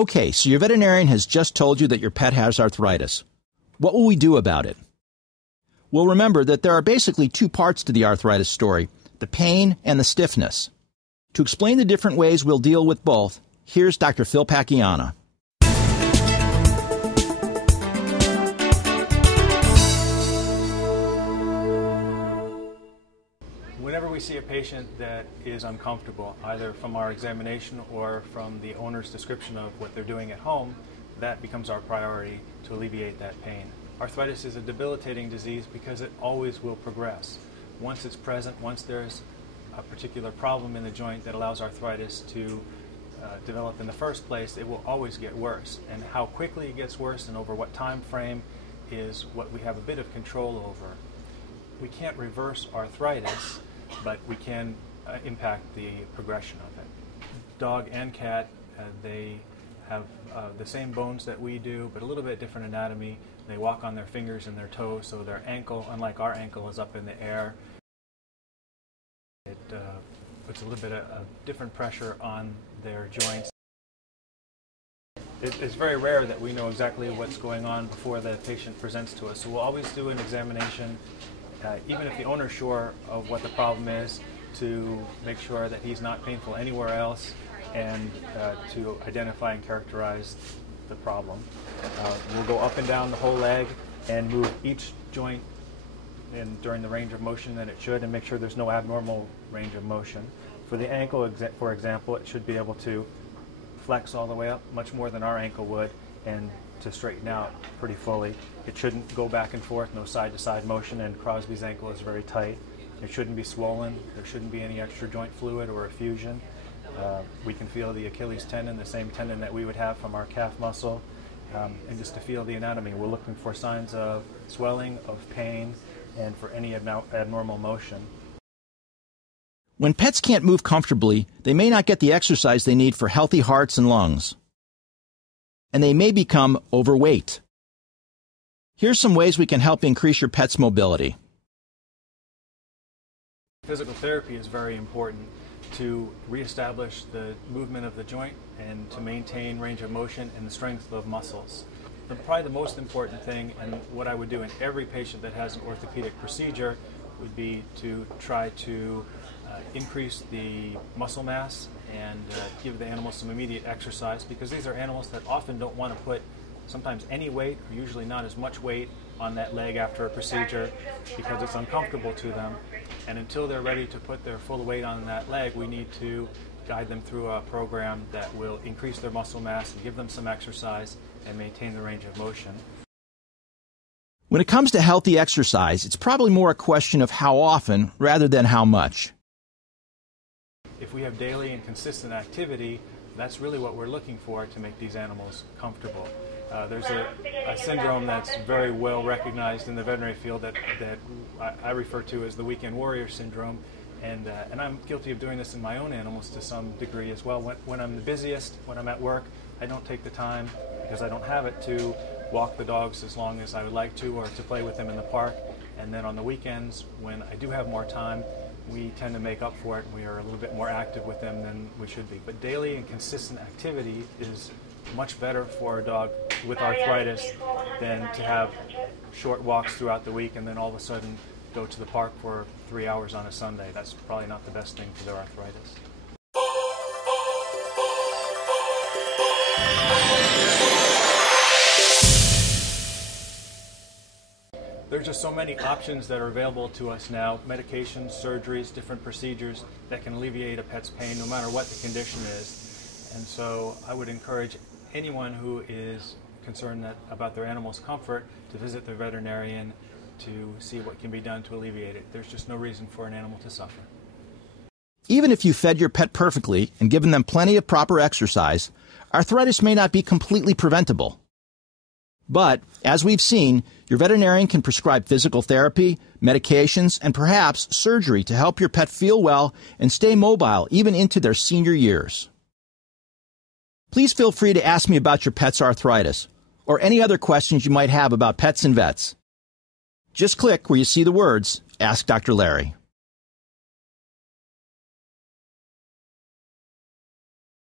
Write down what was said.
Okay, so your veterinarian has just told you that your pet has arthritis. What will we do about it? Well, remember that there are basically two parts to the arthritis story, the pain and the stiffness. To explain the different ways we'll deal with both, here's Dr. Phil Pacchiana. Whenever we see a patient that is uncomfortable, either from our examination or from the owner's description of what they're doing at home, that becomes our priority to alleviate that pain. Arthritis is a debilitating disease because it always will progress. Once it's present, once there's a particular problem in the joint that allows arthritis to develop in the first place, it will always get worse. And how quickly it gets worse and over what time frame is what we have a bit of control over. We can't reverse arthritis, but we can impact the progression of it. Dog and cat, they have the same bones that we do, but a little bit different anatomy. They walk on their fingers and their toes, so their ankle, unlike our ankle, is up in the air. It puts a little bit of different pressure on their joints. It's very rare that we know exactly what's going on before the patient presents to us, so we'll always do an examination, even if the owner's sure of what the problem is, to make sure that he's not painful anywhere else, and to identify and characterize the problem. We'll go up and down the whole leg and move each joint during the range of motion that it should, and make sure there's no abnormal range of motion. For the ankle, for example, it should be able to flex all the way up, much more than our ankle would, and to straighten out pretty fully. It shouldn't go back and forth, no side-to-side motion, and Crosby's ankle is very tight. It shouldn't be swollen. There shouldn't be any extra joint fluid or effusion. We can feel the Achilles tendon, the same tendon that we would have from our calf muscle, and just to feel the anatomy. We're looking for signs of swelling, of pain, and for any abnormal motion. When pets can't move comfortably, they may not get the exercise they need for healthy hearts and lungs. And they may become overweight. Here's some ways we can help increase your pet's mobility. Physical therapy is very important to reestablish the movement of the joint and to maintain range of motion and the strength of muscles. But probably the most important thing, and what I would do in every patient that has an orthopedic procedure, would be to try to increase the muscle mass and give the animals some immediate exercise, because these are animals that often don't want to put sometimes any weight, or usually not as much weight, on that leg after a procedure because it's uncomfortable to them. And until they're ready to put their full weight on that leg, we need to guide them through a program that will increase their muscle mass and give them some exercise and maintain the range of motion. When it comes to healthy exercise, it's probably more a question of how often rather than how much. If we have daily and consistent activity, that's really what we're looking for to make these animals comfortable. There's a syndrome that's very well recognized in the veterinary field that I refer to as the weekend warrior syndrome, and I'm guilty of doing this in my own animals to some degree as well. When I'm the busiest, when I'm at work, I don't take the time, because I don't have it, to walk the dogs as long as I would like to, or to play with them in the park. And then on the weekends, when I do have more time, we tend to make up for it. We are a little bit more active with them than we should be. But daily and consistent activity is much better for a dog with arthritis than to have short walks throughout the week and then all of a sudden go to the park for 3 hours on a Sunday. That's probably not the best thing for their arthritis. There's just so many options that are available to us now, medications, surgeries, different procedures that can alleviate a pet's pain no matter what the condition is. And so I would encourage anyone who is concerned about their animal's comfort to visit their veterinarian to see what can be done to alleviate it. There's just no reason for an animal to suffer. Even if you fed your pet perfectly and given them plenty of proper exercise, arthritis may not be completely preventable. But, as we've seen, your veterinarian can prescribe physical therapy, medications, and perhaps surgery to help your pet feel well and stay mobile even into their senior years. Please feel free to ask me about your pet's arthritis or any other questions you might have about pets and vets. Just click where you see the words, Ask Dr. Larry.